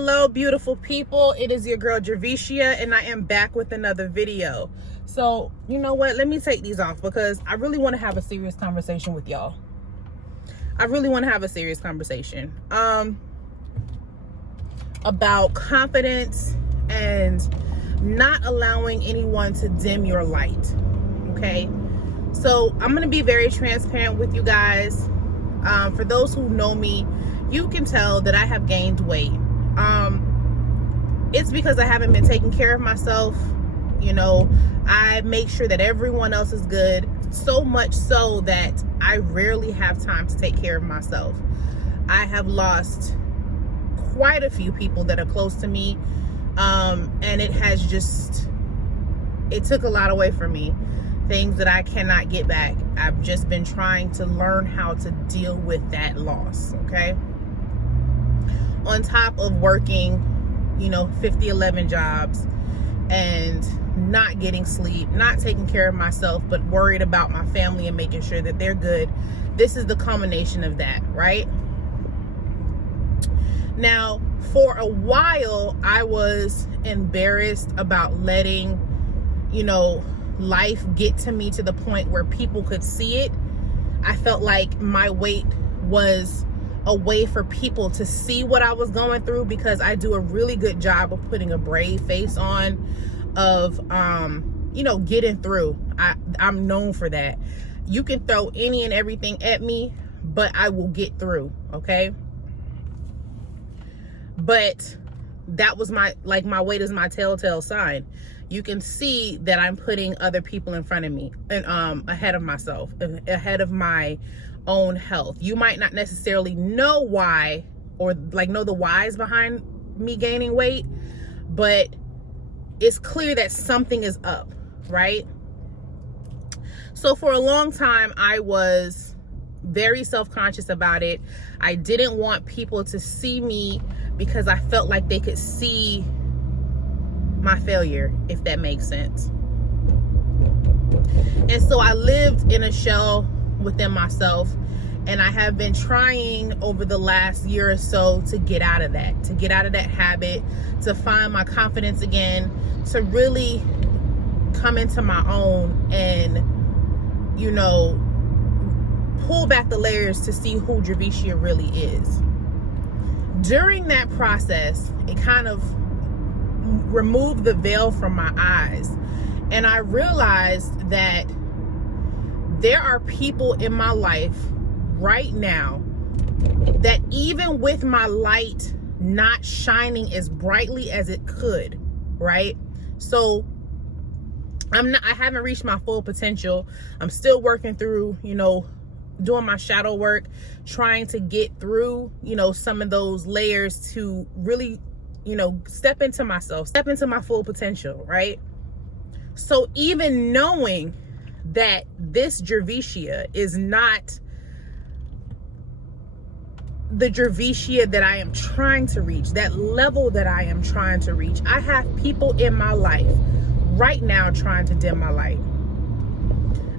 Hello beautiful people, it is your girl Javicia and I am back with another video. So you know what, let me take these off because I really want to have a serious conversation with y'all. I really want to have a serious conversation about confidence and not allowing anyone to dim your light. Okay, so I'm going to be very transparent with you guys. For those who know me, you can tell that I have gained weight. It's because I haven't been taking care of myself. You know, I make sure that everyone else is good, so much so that I rarely have time to take care of myself. I have lost quite a few people that are close to me, and it took a lot away from me, things that I cannot get back. I've just been trying to learn how to deal with that loss, okay? On top of working, 11 jobs and not getting sleep, not taking care of myself, but worried about my family and making sure that they're good. This is the culmination of that, right? Now, for a while, I was embarrassed about letting, life get to me to the point where people could see it. I felt like my weight was a way for people to see what I was going through, because I do a really good job of putting a brave face on, of getting through. I'm known for that. You can throw any and everything at me, but I will get through, okay? But that was my weight is my telltale sign. You can see that I'm putting other people in front of me and ahead of myself, ahead of my own health. You might not necessarily know why, or know the whys behind me gaining weight, but it's clear that something is up, right? So for a long time, I was very self-conscious about it. I didn't want people to see me because I felt like they could see my failure, if that makes sense. And so I lived in a shell within myself, and I have been trying over the last year or so to get out of that, habit, to find my confidence again, to really come into my own and, pull back the layers to see who Javicia really is. During that process, it kind of removed the veil from my eyes, and I realized that there are people in my life right now that, even with my light not shining as brightly as it could, right? So I haven't reached my full potential. I'm still working through, doing my shadow work, trying to get through, some of those layers to really, step into myself, step into my full potential, right? So even knowing that this Javicia is not the Javicia that I am trying to reach, that level that I am trying to reach, I have people in my life right now trying to dim my light.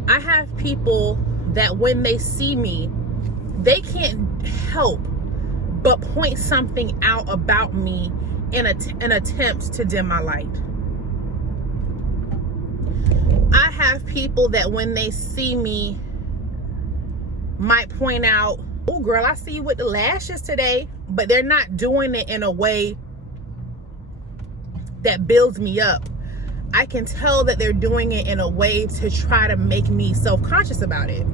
I have people that when they see me, they can't help but point something out about me in an attempt to dim my light. I have people that when they see me might point out, "Oh girl, I see you with the lashes today," but they're not doing it in a way that builds me up. I can tell that they're doing it in a way to try to make me self-conscious about it.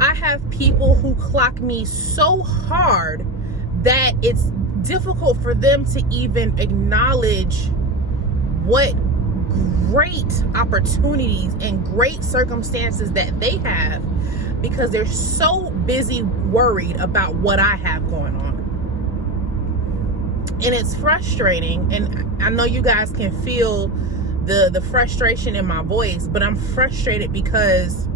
I have people who clock me so hard that it's difficult for them to even acknowledge what great opportunities and great circumstances that they have, because they're so busy worried about what I have going on. And it's frustrating, and I know you guys can feel the frustration in my voice, but I'm frustrated because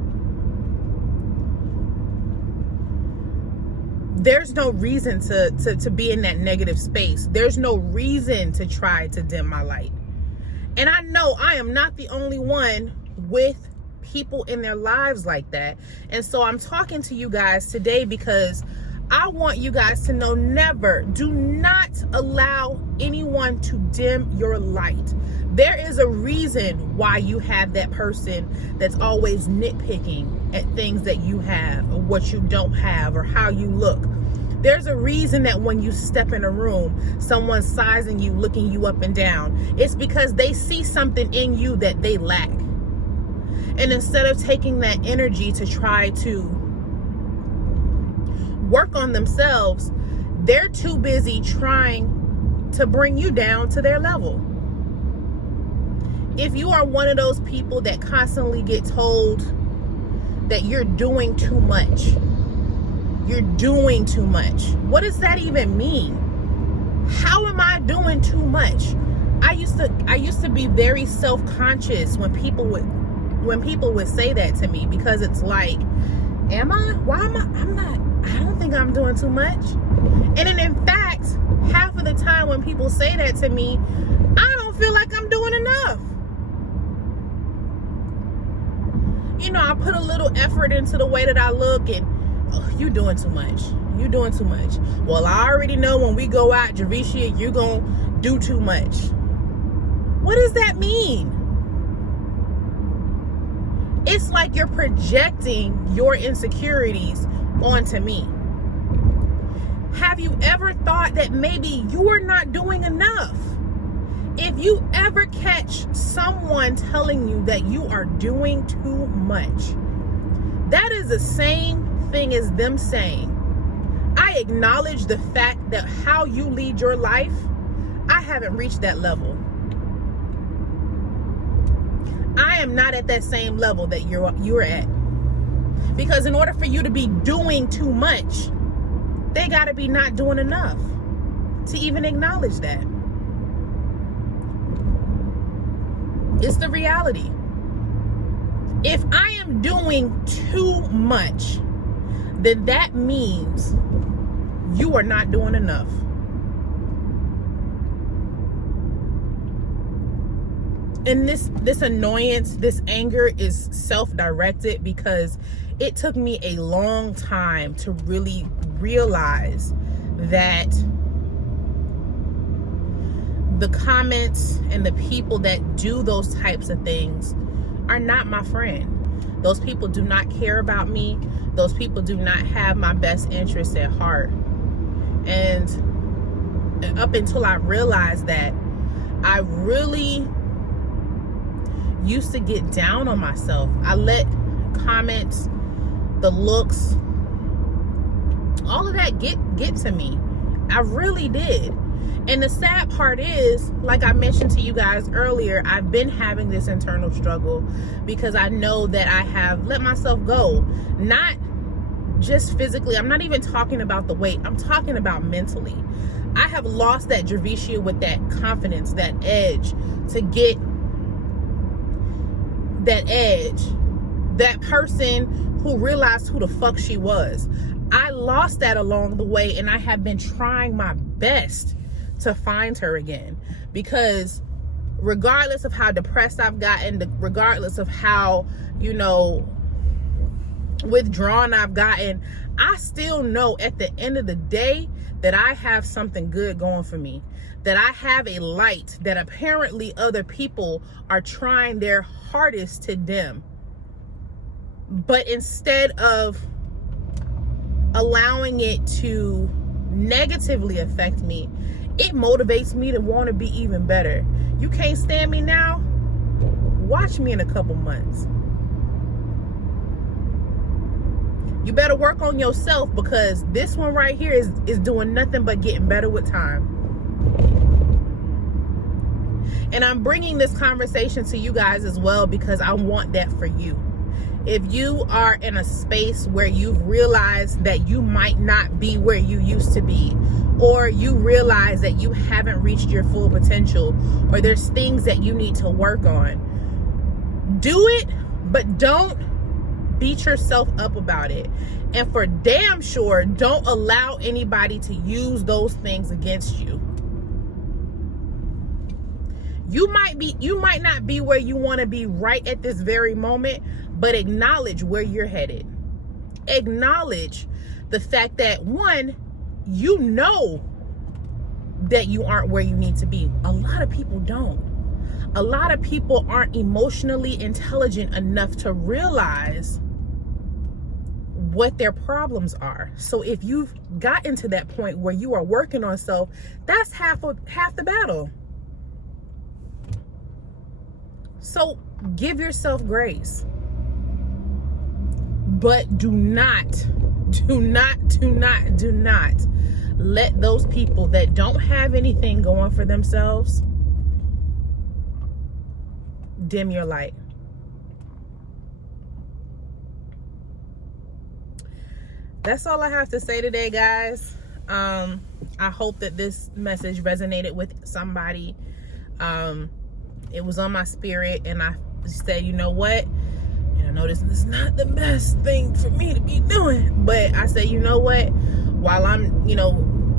there's no reason to be in that negative space. There's no reason to try to dim my light. And I know I am not the only one with people in their lives like that. And so I'm talking to you guys today because I want you guys to know, never, do not allow anyone to dim your light. There is a reason why you have that person that's always nitpicking at things that you have or what you don't have or how you look. There's a reason that when you step in a room, someone's sizing you, looking you up and down. It's because they see something in you that they lack. And instead of taking that energy to try to work on themselves, they're too busy trying to bring you down to their level. If you are one of those people that constantly get told that you're doing too much, you're doing too much, what does that even mean? How am I doing too much? I used to be very self-conscious when people would say that to me, because it's like, am I? Why am I? I'm not. I don't think I'm doing too much. And then in fact, half of the time when people say that to me, I don't feel like I'm doing enough. You know, I put a little effort into the way that I look, and you doing too much. You doing too much. Well, I already know when we go out, Javicia, you're going to do too much. What does that mean? It's like you're projecting your insecurities onto me. Have you ever thought that maybe you're not doing enough? If you ever catch someone telling you that you are doing too much, that is the same thing as them saying, I acknowledge the fact that how you lead your life, I haven't reached that level. I am not at that same level that you're at. Because in order for you to be doing too much, they got to be not doing enough to even acknowledge that. It's the reality. If I am doing too much, then that means you are not doing enough. And this annoyance, this anger is self-directed, because it took me a long time to really realize that the comments and the people that do those types of things are not my friend. Those people do not care about me. Those people do not have my best interests at heart. And up until I realized that, I really used to get down on myself. I let comments, the looks, all of that get to me. I really did. And the sad part is, like I mentioned to you guys earlier, I've been having this internal struggle because I know that I have let myself go. Not just physically. I'm not even talking about the weight. I'm talking about mentally. I have lost that Javicia with that confidence, that edge, to get that edge, that person who realized who the fuck she was. I lost that along the way, and I have been trying my best to find her again, because regardless of how depressed I've gotten, regardless of how, withdrawn I've gotten, I still know at the end of the day that I have something good going for me, that I have a light that apparently other people are trying their hardest to dim. But instead of allowing it to negatively affect me, it motivates me to want to be even better. You can't stand me now? Watch me in a couple months. You better work on yourself, because this one right here is doing nothing but getting better with time. And I'm bringing this conversation to you guys as well because I want that for you. If you are in a space where you've realized that you might not be where you used to be, or you realize that you haven't reached your full potential, or there's things that you need to work on, do it, but don't beat yourself up about it. And for damn sure, don't allow anybody to use those things against you. You might not be where you want to be right at this very moment, but acknowledge where you're headed. Acknowledge the fact that, one, you know that you aren't where you need to be. A lot of people don't. A lot of people aren't emotionally intelligent enough to realize what their problems are. So if you've gotten to that point where you are working on self, that's half the battle. So give yourself grace. But do not let those people that don't have anything going for themselves dim your light. That's all I have to say today, guys. I hope that this message resonated with somebody. It was on my spirit, and I said, you know what? And I know this is not the best thing for me to be doing, but I said, you know what? While I'm,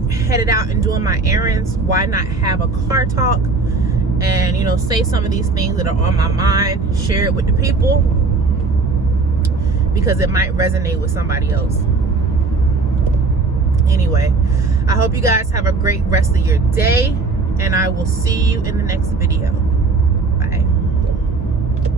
headed out and doing my errands, why not have a car talk and, say some of these things that are on my mind, share it with the people, because it might resonate with somebody else. Anyway, I hope you guys have a great rest of your day, and I will see you in the next video.